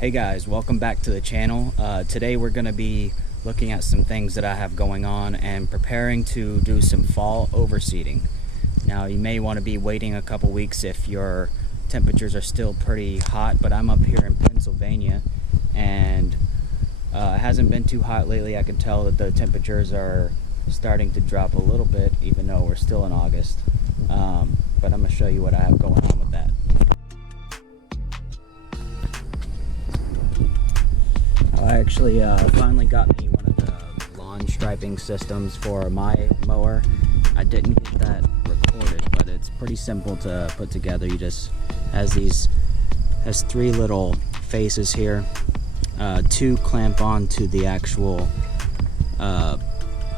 Hey guys, welcome back to the channel. Today we're going to be looking at some things that I have going on and preparing to do some fall overseeding. Now you may want to be waiting a couple weeks if your temperatures are still pretty hot, but I'm up here in Pennsylvania and it hasn't been too hot lately. I can tell that the temperatures are starting to drop a little bit even though we're still in August. But I'm going to show you what I have going on with that. I actually finally got me one of the lawn striping systems for my mower. I didn't get that recorded, but it's pretty simple to put together. You just has three little faces here. Two clamp on to the actual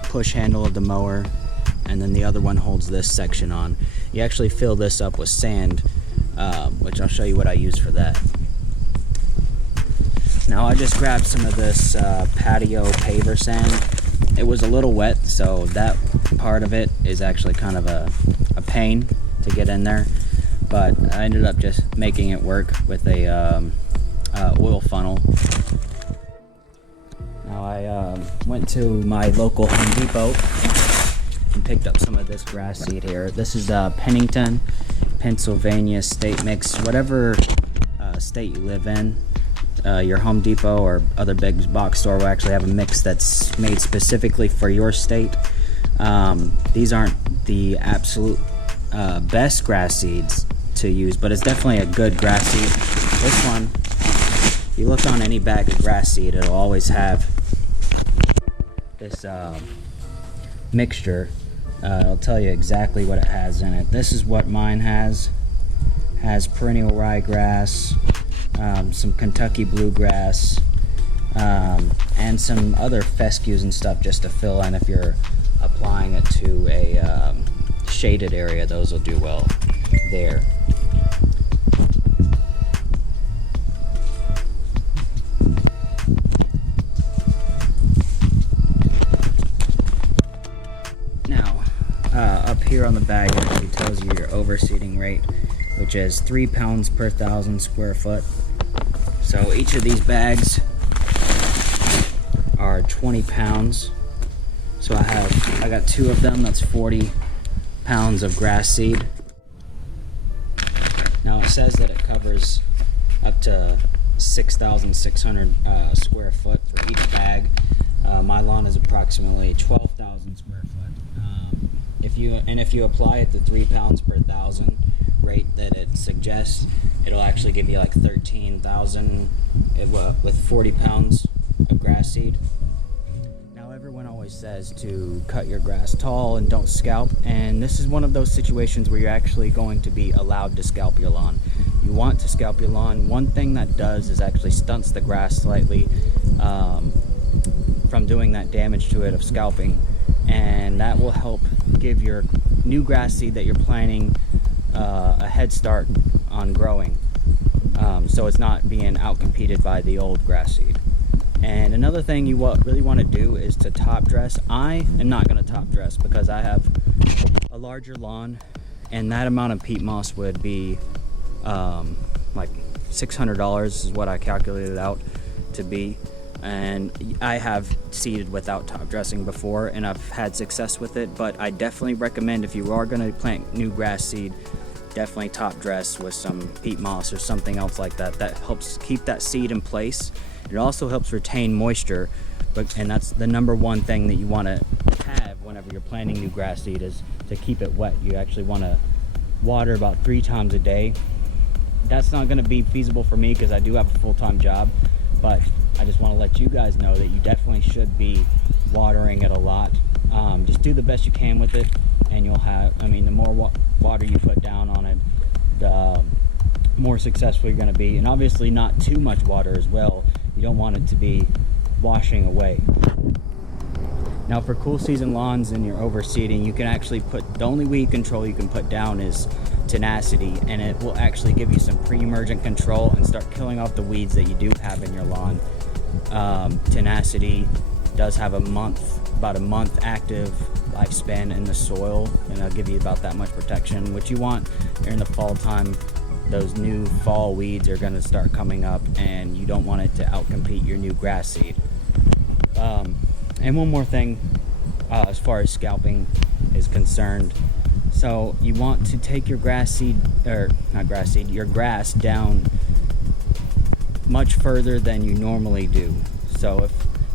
push handle of the mower, and then the other one holds this section on. You actually fill this up with sand, which I'll show you what I use for that. Now I just grabbed some of this patio paver sand. It was a little wet, so that part of it is actually kind of a pain to get in there, but I ended up just making it work with a oil funnel. Now I went to my local Home Depot and picked up some of this grass seed here. This is Pennington, Pennsylvania state mix. Whatever state you live in, your Home Depot or other big box store will actually have a mix that's made specifically for your state. These aren't the absolute best grass seeds to use, but it's definitely a good grass seed. This one, if you look on any bag of grass seed, it'll always have this mixture. It'll tell you exactly what it has in it. This is what mine has. Has perennial ryegrass, some Kentucky bluegrass, and some other fescues and stuff just to fill in if you're applying it to a shaded area. Those will do well there. Now, up here on the bag it actually tells you your overseeding rate, which is 3 pounds per 1,000 square foot. So each of these bags are 20 pounds. So I got 2 of them. That's 40 pounds of grass seed. Now it says that it covers up to 6,600 square foot for each bag. My lawn is approximately 12,000 square foot. If you apply it to 3 pounds per 1,000 rate that it suggests, it'll actually give you like 13,000 with 40 pounds of grass seed. Now everyone always says to cut your grass tall and don't scalp, and this is one of those situations where you're actually going to be allowed to scalp your lawn. You want to scalp your lawn. One thing that does is actually stunts the grass slightly from doing that damage to it of scalping, and that will help give your new grass seed that you're planting a head start on growing, so it's not being outcompeted by the old grass seed. And another thing you really want to do is to top dress. I am not going to top dress because I have a larger lawn, and that amount of peat moss would be like $600 is what I calculated out to be. And I have seeded without top dressing before, and I've had success with it, but I definitely recommend, if you are going to plant new grass seed, definitely top dress with some peat moss or something else like that. That helps keep that seed in place. It also helps retain moisture, and that's the number one thing that you want to have whenever you're planting new grass seed, is to keep it wet. You actually want to water about 3 times a day. That's not going to be feasible for me because I do have a full-time job, but I just want to let you guys know that you definitely should be watering it a lot. Just do the best you can with it, and you'll have, the more water you put down on it, the more successful you're going to be. And obviously not too much water as well. You don't want it to be washing away. Now for cool season lawns and your overseeding, you can actually put, the only weed control you can put down is tenacity, and it will actually give you some pre-emergent control and start killing off the weeds that you do have in your lawn. Tenacity does have about a month active lifespan in the soil, and it'll give you about that much protection. What you want during the fall time those new fall weeds are going to start coming up, and you don't want it to outcompete your new grass seed. And one more thing, as far as scalping is concerned, so you want to take your grass seed, or not grass seed, your grass down much further than you normally do. So if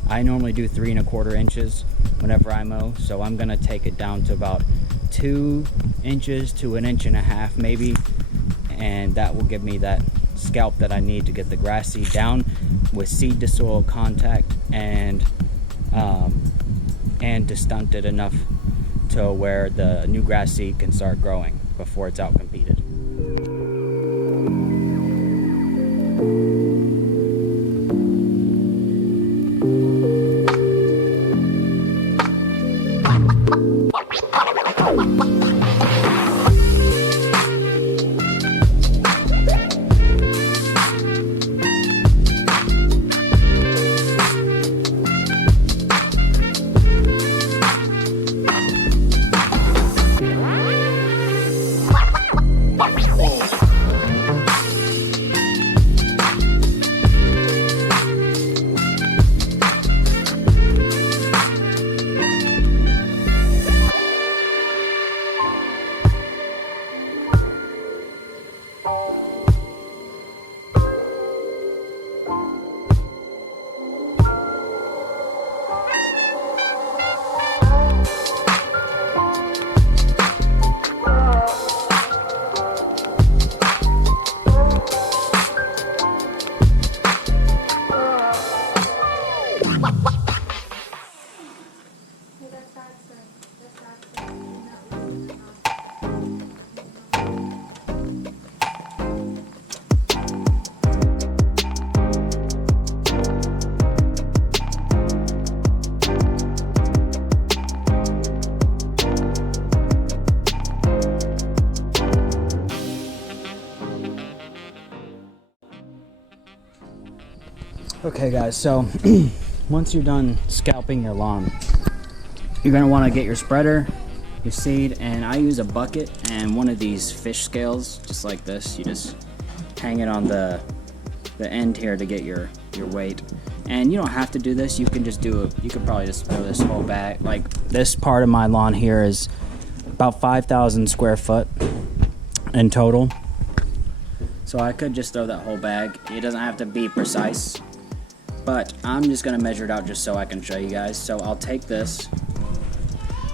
I normally do 3 1/4 inches whenever I mow, so I'm gonna take it down to about 2 inches to 1.5 inches maybe, and that will give me that scalp that I need to get the grass seed down with seed to soil contact, and to stunt it enough to where the new grass seed can start growing before it's outcompeted. Okay guys, so once you're done scalping your lawn, you're going to want to get your spreader, your seed, and I use a bucket and one of these fish scales, just like this. You just hang it on the end here to get your weight. And you don't have to do this, you can just do it. You could probably just throw this whole bag. Like this part of my lawn here is about 5,000 square foot in total. So I could just throw that whole bag. It doesn't have to be precise, but I'm just gonna measure it out just so I can show you guys. So I'll take this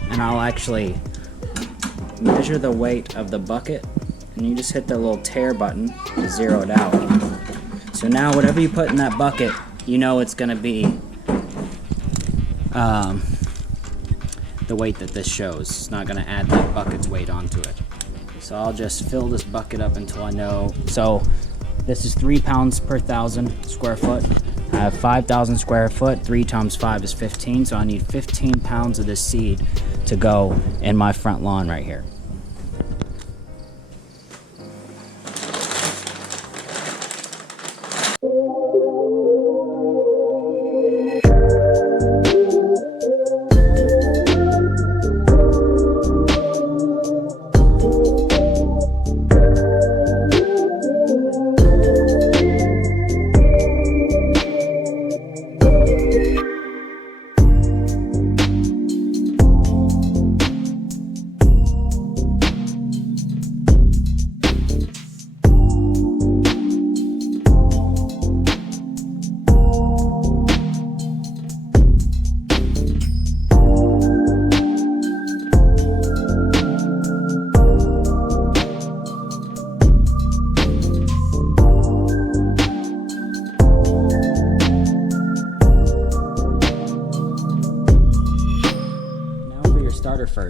and I'll actually measure the weight of the bucket, and you just hit the little tear button to zero it out. So now whatever you put in that bucket, you know it's gonna be the weight that this shows. It's not gonna add that bucket's weight onto it. So I'll just fill this bucket up until I know. So this is 3 pounds per 1,000 square foot. I have 5,000 square foot, 3 times 5 is 15, so I need 15 pounds of this seed to go in my front lawn right here.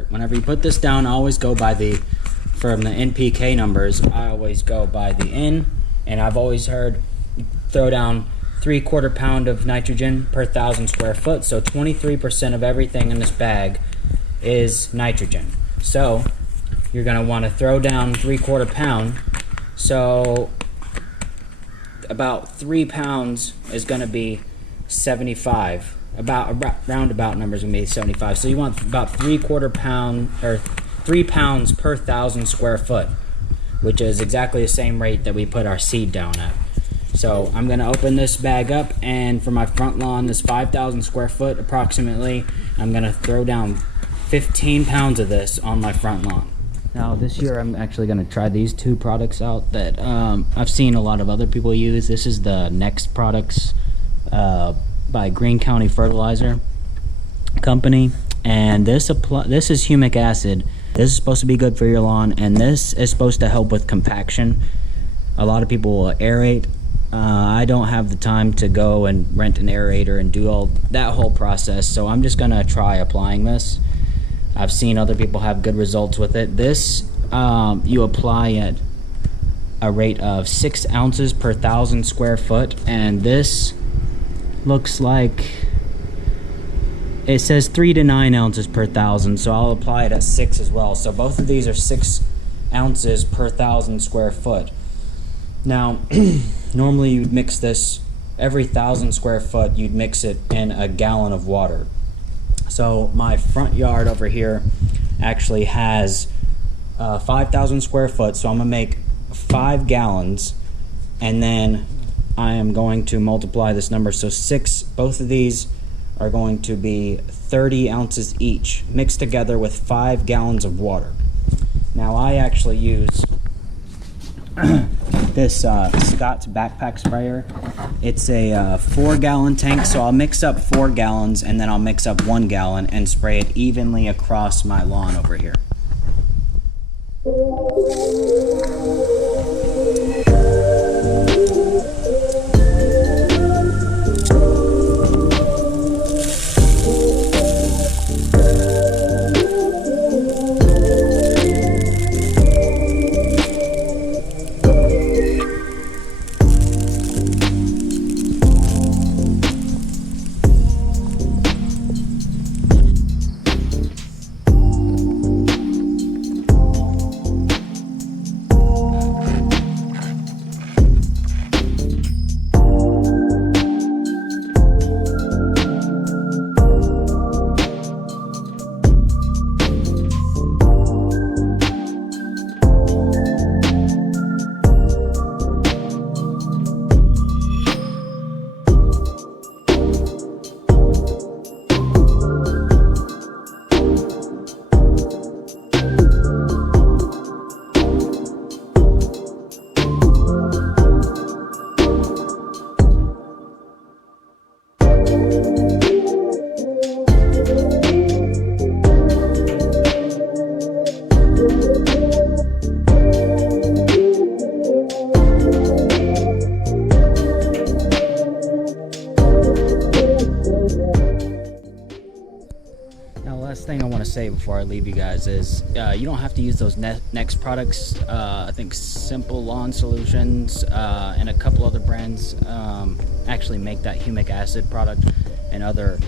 Whenever you put this down, I always go by from the NPK numbers, I always go by the N, and I've always heard you throw down 3/4 pound of nitrogen per 1,000 square foot, so 23% of everything in this bag is nitrogen. So you're gonna wanna throw down 3/4 pound, so about 3 pounds is gonna be 75. About roundabout numbers gonna be 75. So you want about 3/4 pound or 3 pounds per 1,000 square foot. which is exactly the same rate that we put our seed down at. So I'm gonna open this bag up, and for my front lawn, this 5,000 square foot approximately, I'm gonna throw down 15 pounds of this on my front lawn. Now this year I'm actually gonna try these two products out that I've seen a lot of other people use. This is the Next products by Green County Fertilizer Company, and this is humic acid. This is supposed to be good for your lawn, and this is supposed to help with compaction. A lot of people will aerate. I don't have the time to go and rent an aerator and do all that whole process, so I'm just gonna try applying this. I've seen other people have good results with it. This you apply at a rate of 6 ounces per 1,000 square foot, and this looks like it says 3 to 9 ounces per 1,000, so I'll apply it at 6 as well. So both of these are 6 ounces per 1,000 square foot. Now, normally you'd mix this every 1,000 square foot, you'd mix it in a gallon of water. So my front yard over here actually has 5,000 square foot, so I'm gonna make 5 gallons, and then I am going to multiply this number. So both of these are going to be 30 ounces each, mixed together with 5 gallons of water. Now I actually use this Scott's backpack sprayer. It's a 4-gallon tank, so I'll mix up 4 gallons and then I'll mix up 1 gallon and spray it evenly across my lawn over here. Last thing I want to say before I leave you guys is you don't have to use those Next products. I think Simple Lawn Solutions and a couple other brands actually make that humic acid product and other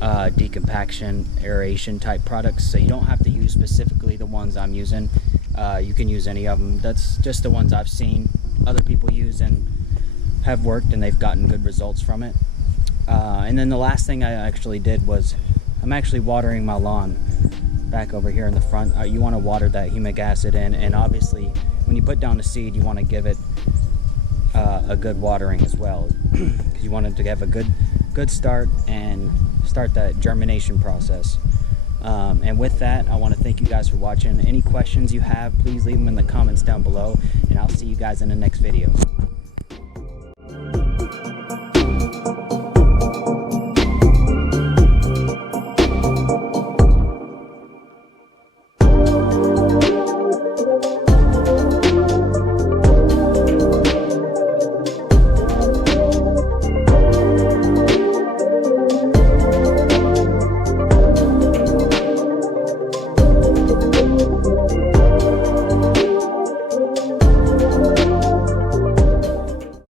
decompaction, aeration type products, so you don't have to use specifically the ones I'm using. You can use any of them. That's just the ones I've seen other people use and have worked, and they've gotten good results from it. And then the last thing I actually did was I'm actually watering my lawn back over here in the front. You want to water that humic acid in, and obviously when you put down the seed you want to give it a good watering as well, because you want it to have a good start and start that germination process. And with that, I want to thank you guys for watching. Any questions you have, please leave them in the comments down below, and I'll see you guys in the next video.